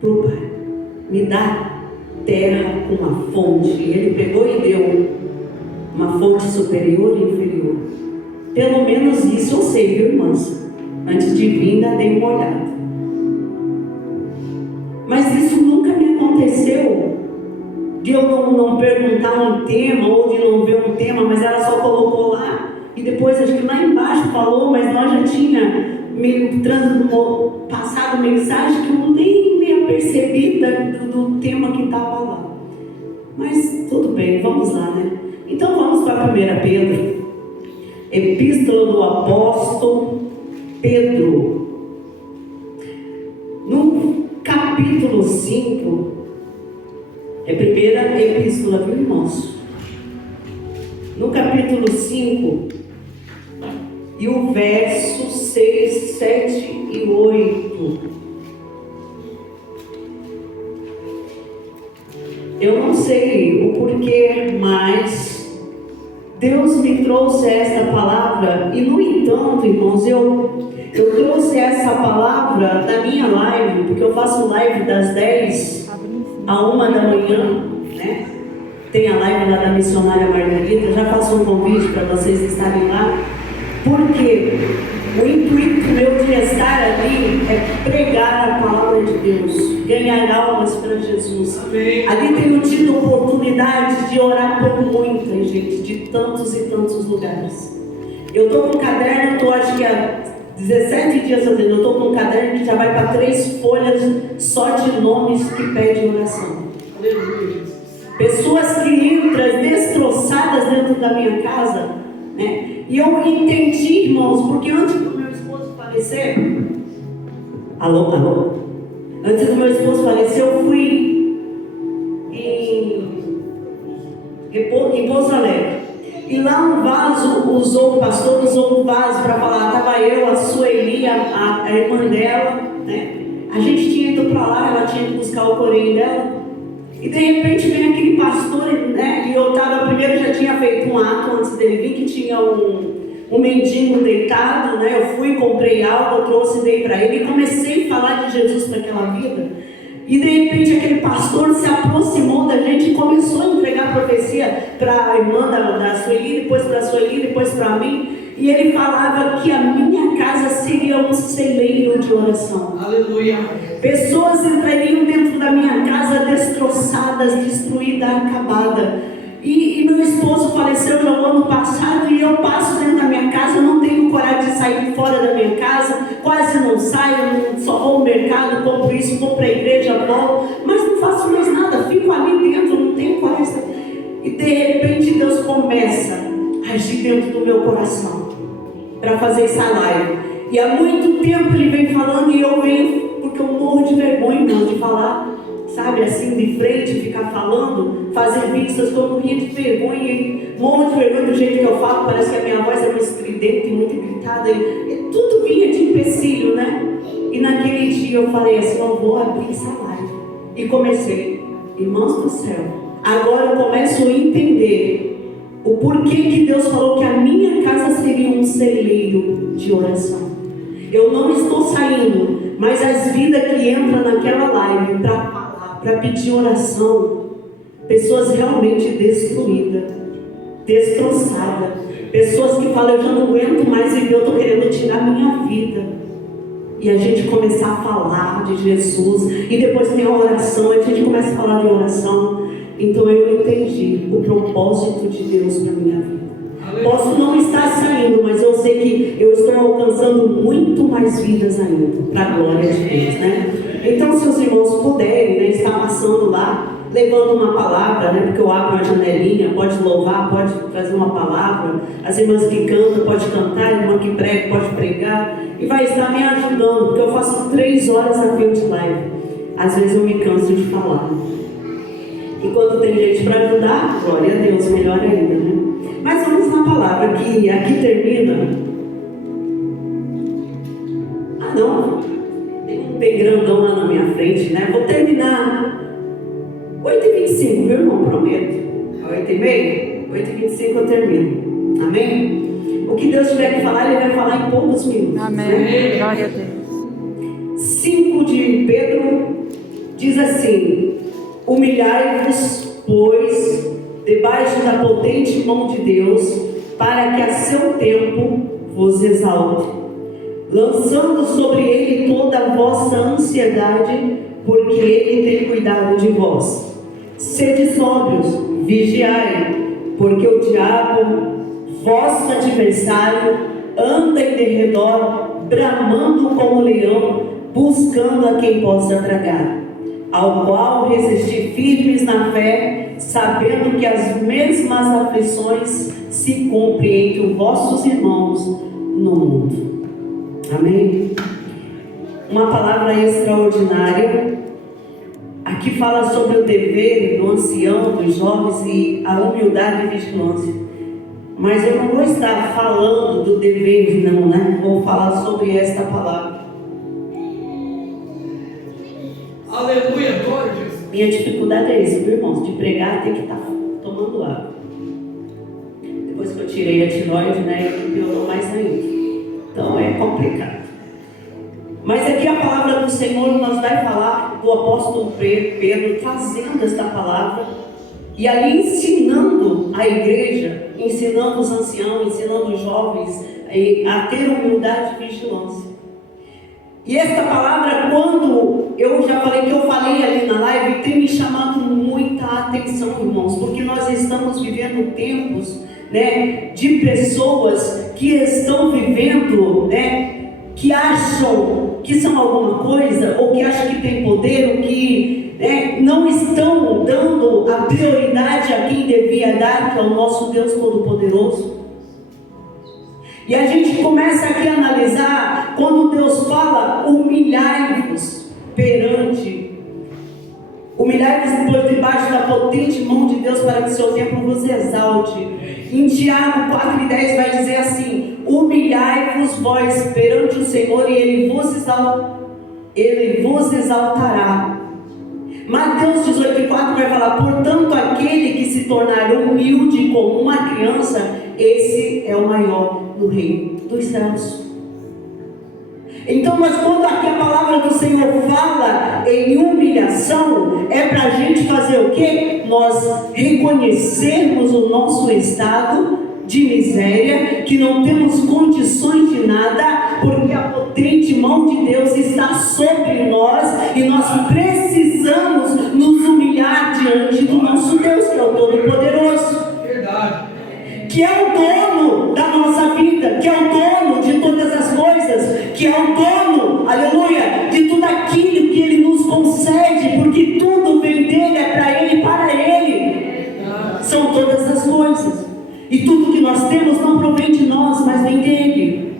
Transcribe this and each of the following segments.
para o Pai: me dá terra com uma fonte. E ele pegou e deu uma fonte superior e inferior. Pelo menos isso eu sei, viu, irmãs? Antes de vir, ainda dei uma olhada. Mas isso nunca me aconteceu de eu não perguntar um tema, ou de não ver um tema, mas ela só colocou lá. E depois, acho que lá embaixo falou, mas nós já tinha passado mensagem que eu nem me apercebi do tema que estava lá. Mas tudo bem, vamos lá, né? Então vamos para 1 Pedro, Epístola do Apóstolo Pedro, no capítulo 5, é a primeira epístola, viu, irmãos? No capítulo 5, e o verso 6, 7 e 8. Eu não sei o porquê, mas Deus me trouxe essa palavra. E no entanto, irmãos, eu trouxe essa palavra da minha live, porque eu faço live das 10 a 1 da manhã, né? Tem a live lá da missionária Margarida. Já faço um convite para vocês estarem lá, porque o intuito meu de estar ali é pregar a palavra de Deus, ganhar almas para Jesus. Amém. Ali tenho tido oportunidade de orar por muita gente, de tantos e tantos lugares. Eu estou com um caderno, estou acho que há 17 dias fazendo, eu estou com um caderno que já vai para 3 folhas só de nomes que pedem oração. Aleluia. Pessoas que entram destroçadas dentro da minha casa, né? E eu entendi, irmãos, porque antes do meu esposo falecer, antes do meu esposo falecer, eu fui em Pouso Alegre. E lá um vaso, o pastor usou um vaso para falar. Estava eu, a Sueli, a irmã dela, né? A gente tinha ido para lá, ela tinha que buscar o corém dela. E de repente vem aquele pastor, né? E eu estava, primeiro já tinha feito um ato antes dele vir, que tinha um mendigo deitado, né? Eu fui, comprei algo, eu trouxe e dei para ele. E comecei a falar de Jesus para aquela vida. E de repente aquele pastor se aproximou da gente e começou a entregar profecia para a irmã da Sueli, depois para a Sueli, depois para mim. E ele falava que a minha casa seria um celeiro de oração. Aleluia. Pessoas entrariam dentro da minha casa destroçadas, destruídas, acabadas. E meu esposo faleceu no ano passado e eu passo dentro da minha casa, não tenho coragem de sair fora da minha casa, quase não saio, só vou ao mercado, compro isso, vou para a igreja, volto, mas não faço mais nada, fico ali dentro, não tenho coragem. E de repente Deus começa a agir dentro do meu coração para fazer essa live. E há muito tempo ele vem falando e eu venho, porque eu morro de vergonha de falar, sabe, assim de frente, ficar falando, fazer vistas, que eu morria de vergonha, e morro de vergonha do jeito que eu falo, parece que a minha voz é muito estridente, muito gritada, e tudo vinha de empecilho, né? E naquele dia eu falei assim: eu vou abrir essa live. E comecei, irmãos do céu, agora eu começo a entender o porquê que Deus falou que a minha casa seria um celeiro de oração. Eu não estou saindo, mas as vidas que entram naquela live para falar, para pedir oração, pessoas realmente destruídas, destroçadas, pessoas que falam: eu já não aguento mais viver, eu estou querendo tirar minha vida. E a gente começar a falar de Jesus, e depois tem a oração, a gente começa a falar de oração. Então eu entendi o propósito de Deus para a minha vida. Posso não estar saindo, mas eu sei que eu estou alcançando muito mais vidas ainda, para a glória de Deus, né? Então, se os irmãos puderem, né, estar passando lá, levando uma palavra, né, porque eu abro uma janelinha, pode louvar, pode trazer uma palavra, as irmãs que cantam, pode cantar, a irmã que prega, pode pregar, e vai estar me ajudando, porque eu faço 3 horas a fio de live. Às vezes eu me canso de falar. E quando tem gente para ajudar, glória a Deus, melhor ainda, né? Mas vamos na palavra, que aqui termina. Não, tem um P grandão lá na minha frente, né? Vou terminar 8h25, viu, irmão? Prometo. 8h30? 8h25 eu termino. Amém? O que Deus tiver que falar, Ele vai falar em poucos minutos. Amém. Né? Glória a Deus. 5 de Pedro, Diz assim: humilhai-vos, pois, debaixo da potente mão de Deus, para que a seu tempo vos exalte, lançando sobre ele toda a vossa ansiedade, porque ele tem cuidado de vós. Sede sóbrios, vigiai, porque o diabo, vosso adversário, anda em derredor, bramando como leão, buscando a quem possa tragar, ao qual resistir firmes na fé, sabendo que as mesmas aflições se cumprem entre os vossos irmãos no mundo. Amém? Uma palavra extraordinária. Aqui fala sobre o dever do ancião, dos jovens e a humildade e vigilância. Mas eu não vou estar falando do dever, não, né? Vou falar sobre esta palavra. Aleluia, glória a Deus. Minha dificuldade é isso, viu, irmãos? De pregar tem que estar tomando água. Depois que eu tirei a tiroide, né? Piorou mais ainda. Então é complicado. Mas aqui a palavra do Senhor nos vai falar do apóstolo Pedro, trazendo esta palavra e ali ensinando a igreja, ensinando os anciãos, ensinando os jovens a ter humildade e vigilância. E esta palavra, quando eu já falei que eu falei ali na live, tem me chamado muita atenção, irmãos, porque nós estamos vivendo tempos, né, de pessoas que estão vivendo, né, que acham que são alguma coisa, ou que acham que tem poder, ou que, né, não estão dando a prioridade a quem devia dar, que é o nosso Deus Todo-Poderoso. E a gente começa aqui a analisar, quando Deus fala, humilhai-vos por debaixo da potente mão de Deus, para que seu tempo vos exalte. Em Tiago 4:10 vai dizer assim: humilhai-vos vós perante o Senhor, e Ele vos exaltará. Mateus 18:4 vai falar: portanto, aquele que se tornar humilde como uma criança, esse é o maior no reino dos céus. Então, mas quando aqui a palavra do Senhor fala em humilhação, é para a gente fazer o quê? Nós reconhecermos o nosso estado de miséria, que não temos condições de nada, porque a potente mão de Deus está sobre nós, e nós precisamos nos humilhar diante do nosso Deus, que é o Todo-Poderoso. Verdade. Que é o dono da nossa vida, que é o dono de todas as coisas, que é o dono, aleluia, de tudo aquilo que Ele nos concede, porque tudo vem dEle, é para Ele e para Ele. São todas as coisas. E tudo que nós temos não provém de nós, mas vem dEle.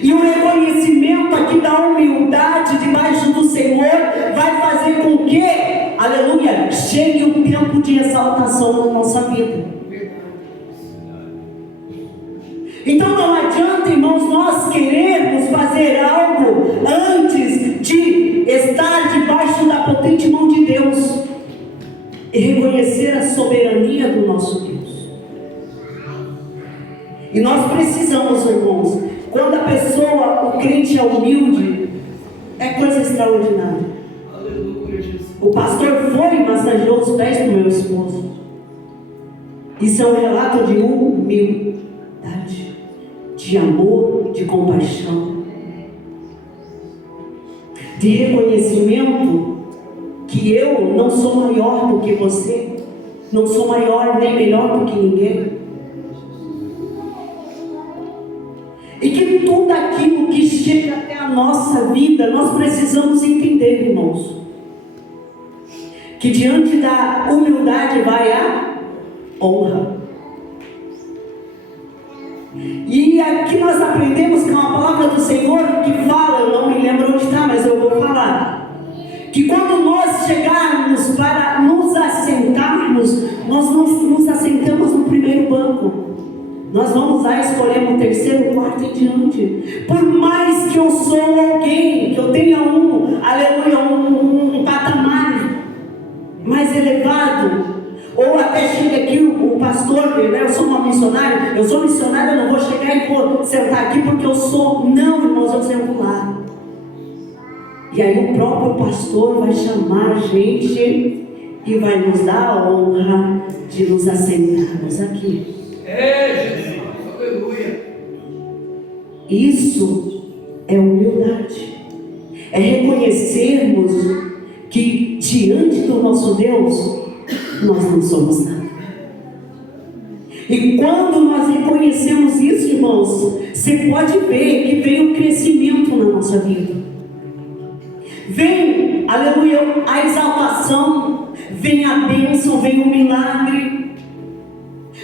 E o reconhecimento aqui da humildade debaixo do Senhor vai fazer com que, aleluia, chegue o tempo de exaltação na nossa vida. Então não adianta, irmãos, nós querermos fazer algo antes de estar debaixo da potente mão de Deus e reconhecer a soberania do nosso Deus. E nós precisamos, irmãos, quando a pessoa, o crente é humilde, é coisa extraordinária. O pastor foi e massageou os pés do meu esposo. Isso é um relato de humildade, de amor, de compaixão, de reconhecimento que eu não sou maior do que você, não sou maior nem melhor do que ninguém, e que tudo aquilo que chega até a nossa vida, nós precisamos entender, irmãos, que diante da humildade vai a honra. E aqui nós aprendemos que é uma palavra do Senhor que fala, eu não me lembro onde está, mas eu vou falar, que quando nós chegarmos para nos assentarmos, nós não nos assentamos no primeiro banco, nós vamos lá, escolhemos o terceiro, o quarto e diante. Por mais que eu sou alguém, que eu tenha aleluia, um patamar mais elevado, ou até chega aqui o pastor, né? Eu sou uma missionária, eu sou missionária, eu não vou chegar e vou sentar aqui porque eu sou, não, irmãos, eu sento lá. E aí o próprio pastor vai chamar a gente e vai nos dar a honra de nos assentarmos aqui. Jesus. Aleluia. Isso é humildade. É reconhecermos que diante do nosso Deus nós não somos nada. E quando nós reconhecemos isso, irmãos, você pode ver que vem um crescimento na nossa vida. Vem, aleluia, a exaltação, vem a bênção, vem o milagre.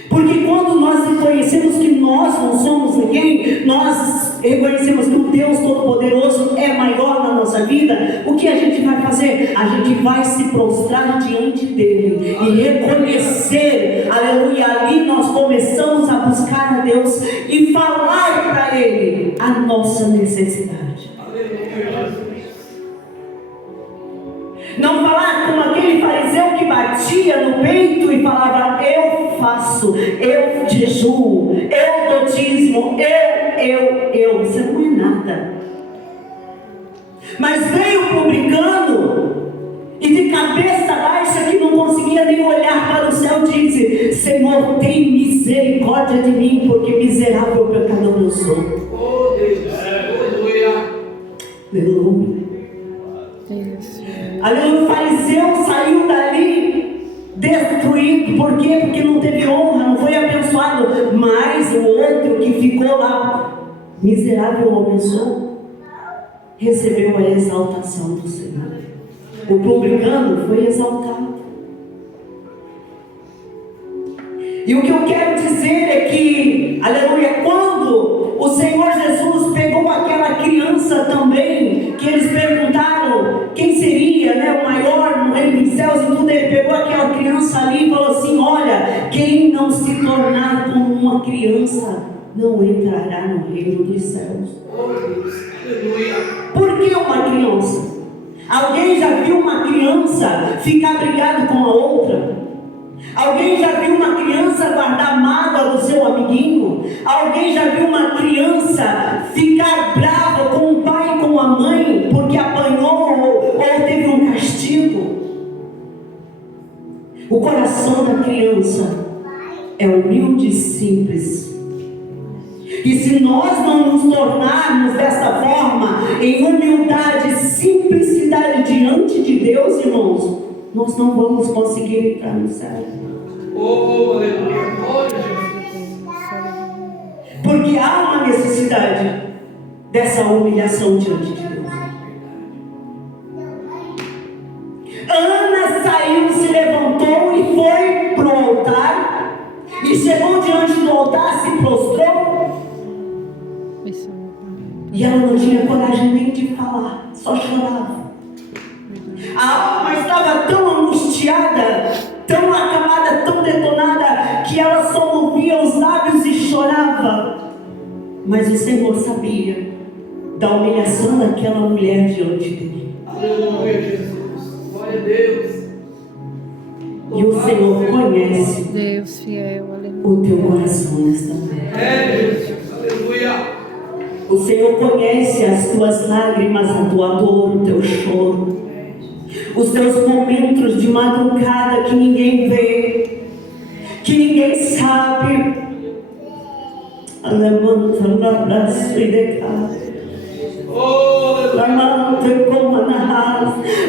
Porque quando nós reconhecemos que nós não somos ninguém, nós reconhecemos que o Deus Todo-Poderoso é maior na nossa vida, o que a gente vai fazer? A gente vai se prostrar diante dele e reconhecer, aleluia, ali nós começamos a buscar a Deus e falar para ele a nossa necessidade. Aleluia. Não falar como aquele fariseu que batia no peito e falava: eu faço, eu jejuo, eu dou dízimo, eu. Você não é nada. Mas veio o publicano e de cabeça baixa, que não conseguia nem olhar para o céu, disse: Senhor, tem misericórdia de mim, porque miserável pecador eu sou. Oh Deus, aleluia. Aleluia. Aleluia. O fariseu saiu dali destruído. Por quê? Porque não teve honra, não foi abençoado. Mas o outro que ficou lá, miserável homem sou, recebeu a exaltação do Senhor. O publicano foi exaltado. E o que eu quero dizer é que, aleluia, quando o Senhor Jesus pegou aquela criança também, que eles perguntaram quem seria, né, o maior no reino dos céus e tudo, ele pegou aquela criança ali e falou assim: olha, quem não se tornar como uma criança não entrará no reino dos céus. Oh Deus, aleluia. Por que uma criança? Alguém já viu uma criança ficar brigado com a outra? Alguém já viu uma criança guardar mágoa do seu amiguinho? Alguém já viu uma criança ficar brava com o pai e com a mãe porque apanhou ou teve um castigo? O coração da criança é humilde e simples. E se nós não nos tornarmos dessa forma, em humildade e simplicidade diante de Deus, irmãos, nós não vamos conseguir entrar no céu. Oh, aleluia. Glória a Jesus. Porque há uma necessidade dessa humilhação diante de Deus. Ana saiu, se levantou e foi para o altar. E chegou diante do altar, se prostrou. E ela não tinha coragem nem de falar, só chorava. A alma estava tão angustiada, tão acabada, tão detonada, que ela só movia os lábios e chorava. Mas o Senhor sabia da humilhação daquela mulher diante dele. Aleluia, Jesus. Glória a Deus. E o Senhor conhece Deus fiel, aleluia. o teu coração nesta manhã. Jesus. Aleluia. O Senhor conhece as tuas lágrimas, a tua dor, o teu choro, os teus momentos de madrugada que ninguém vê, que ninguém sabe. Levanta o abraço e declara.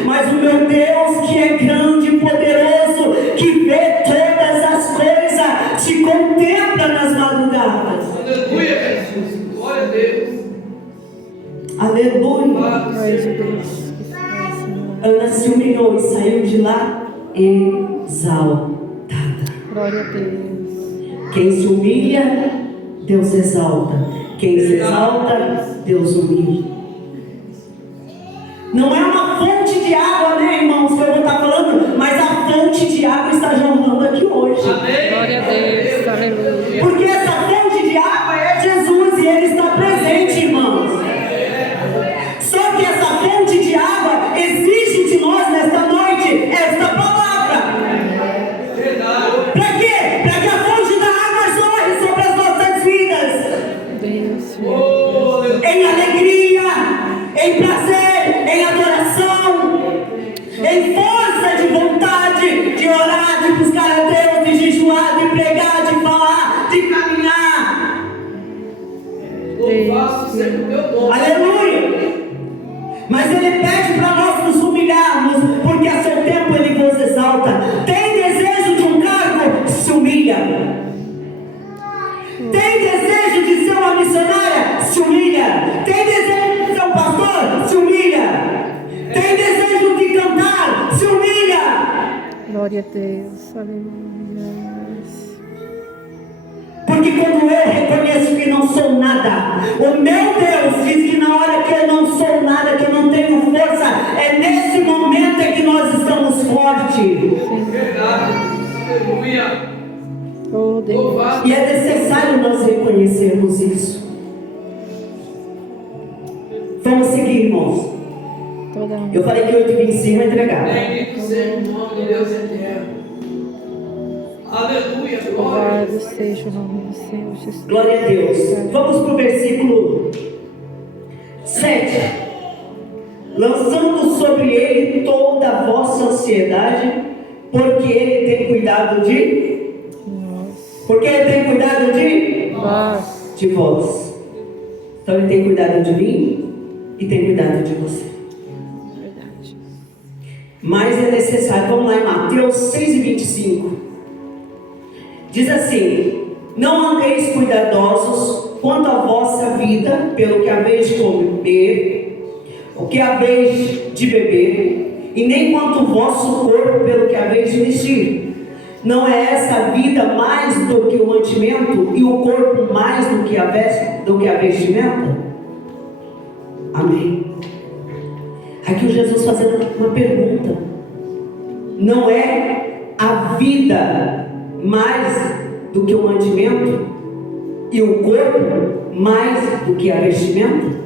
Mas o meu Deus, que é grande e poderoso, que vê todas as coisas, te contempla nas madrugadas. Aleluia, Jesus. Glória a Deus. Aleluia. Glória a Deus. Ana se humilhou e saiu de lá exaltada. Glória a Deus. Quem se humilha, Deus exalta. Quem se exalta, Deus humilha. Não é uma fonte de água, né, irmãos, que eu vou estar falando, mas a fonte de água está jorrando aqui hoje. Amém. Glória a Deus. Aleluia. Porque essa fonte de água é Jesus e Ele está presente, irmãos. Só que essa fonte de água exige de nós nesta noite esta palavra. Para quê? Para que a fonte da água jorre sobre as nossas vidas. Deus fiel. Oh, aleluia. Em alegria, em prazer, em adoração. em força de vontade, de orar, de buscar a Deus, de jejuar, de pregar, de falar, de caminhar. Louvado seja o teu nome. Aleluia! Mas Ele pede para nós nos humilharmos, porque a seu tempo Ele vos exalta. Tem desejo de um cargo? Se humilha. Tem desejo de ser uma missionária? Se humilha. Tem desejo de ser um pastor? Se humilha. Tem desejo de cantar? Se humilha. Glória a Deus. Aleluia. Porque quando eu reconheço que não sou nada, o meu Deus diz que na hora que eu não sou nada, que eu não tenho força, é nesse momento é que nós estamos fortes. Verdade. Aleluia. Oh, Deus. Louvado. E é necessário nós reconhecermos isso. Vamos seguir, irmãos. Toda a Eu falei que 8h25 vai entregar. Bendito seja o nome de Deus eterno. Aleluia. Glória. louvado seja o nome do Senhor Jesus. Glória a Deus. Vamos para o versículo 7. Lançando sobre ele toda a vossa ansiedade, porque ele tem cuidado de... Porque ele tem cuidado de... Vós. De vós. Então ele tem cuidado de mim e tem cuidado de você. Verdade. Mas é necessário, vamos lá em Mateus 6:25. Diz assim: não andeis cuidadosos quanto à vossa vida, pelo que haveis de comer, o que haveis de beber, e nem quanto o vosso corpo, pelo que haveis de vestir. Não é essa vida mais do que o mantimento, e o corpo mais do que a vestimenta? Amém. Aqui o Jesus fazendo uma pergunta. Não é a vida mais do que o mantimento e o corpo mais do que a vestimenta?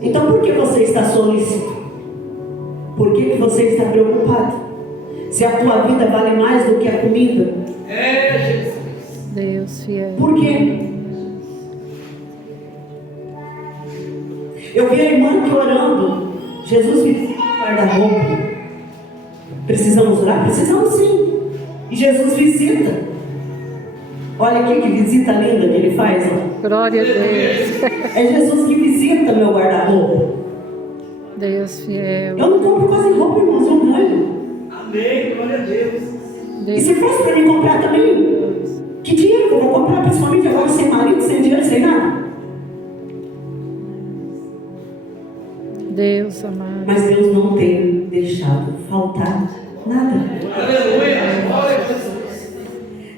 Então por que você está solícito? Por que você está preocupado? Se a tua vida vale mais do que a comida? É, Jesus. Deus fiel. Por quê? Eu vi a irmã aqui orando. Jesus visita o guarda-roupa. Precisamos orar? Precisamos sim. E Jesus visita. Olha aqui que visita linda que ele faz. Ó. Glória a Deus. É Jesus que visita meu guarda-roupa. Deus fiel. Eu não compro quase roupa, irmãos, eu ganho. Amém. Glória a Deus. E Deus. se fosse para mim comprar também, que dinheiro que eu vou comprar? Principalmente agora sem marido, sem dinheiro, sem nada. Deus amado. Mas Deus não tem deixado faltar nada. Aleluia. Glória a Jesus.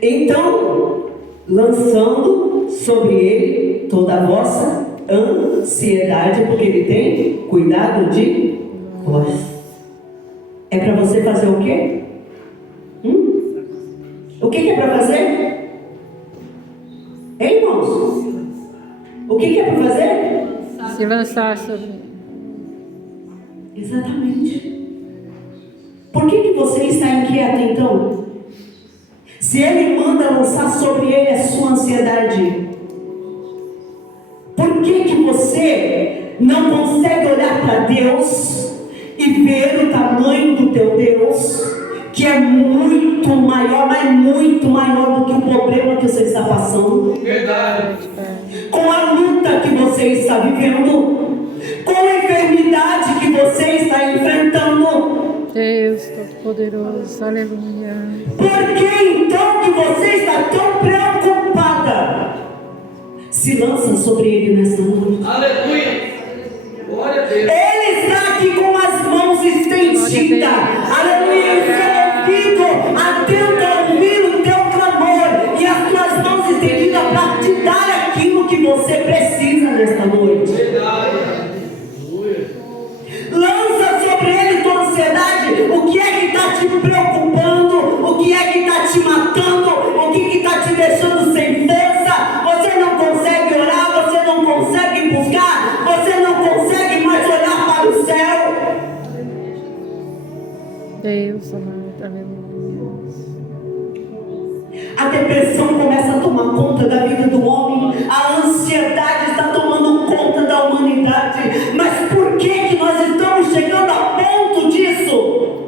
Então, lançando sobre ele toda a vossa ansiedade, porque ele tem cuidado de vós. É para você fazer o quê? O que é para fazer? Hein, irmãos? O que é para fazer? Se lançar sobre. Exatamente. Por que você está inquieto então? Se ele manda lançar sobre ele a sua ansiedade, por que você não consegue olhar para Deus e ver o tamanho do teu Deus, que é muito maior, mas muito maior do que o problema que você está passando, Verdade. com a luta que você está vivendo, com a enfermidade que você está enfrentando? Deus Todo-Poderoso, aleluia. Por que então que você está tão preocupada? Se lança sobre ele nesta noite. Aleluia. Glória a Deus. Ele está aqui com as mãos estendidas. Aleluia. O seu ouvido atento a ouvir o teu clamor e as tuas mãos estendidas para te dar aquilo que você precisa nesta noite. Verdade. Lança sobre ele tua ansiedade. O que é que está te preocupando? O que é que está te matando? O que está te deixando sem força? Você não consegue orar, você não consegue buscar, você não consegue mais olhar para o céu. Deus amado, aleluia. A depressão começa a tomar conta da vida do homem. A ansiedade está tomando conta da humanidade. Mas por que nós estamos chegando a ponto disso?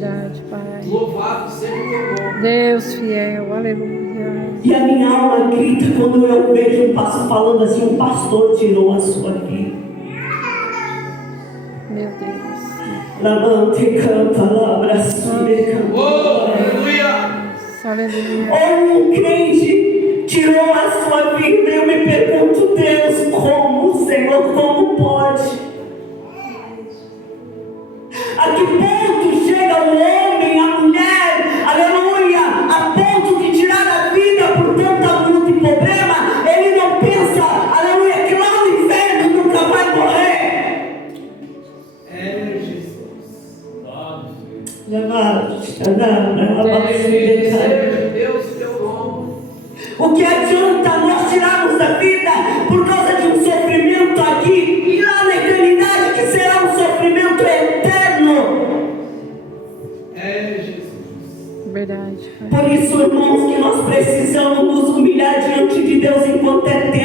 Verdade, Pai. Louvado seja o teu nome. Deus fiel, aleluia. E a minha alma grita quando eu vejo um pastor falando assim: um pastor tirou a sua vida. Meu Deus. Lamante canta, labraçure canta. Oh, aleluia. Aleluia. Ou um crente tirou a sua vida. Eu me pergunto, Deus, como, Senhor, como pode? A que ponto chega o homem, a mulher, aleluia, a ponto de tirar a vida por tanta luta e problema? Ele não pensa, aleluia, que lá no inferno nunca vai morrer. É Jesus. Seja Deus teu nome. O que adianta nós tirarmos a vida por causa de um sofrimento aqui e lá na eternidade, que será um sofrimento eterno? É Jesus. Verdade, Pai. Por isso, irmãos, que nós precisamos nos humilhar diante de Deus enquanto é tempo.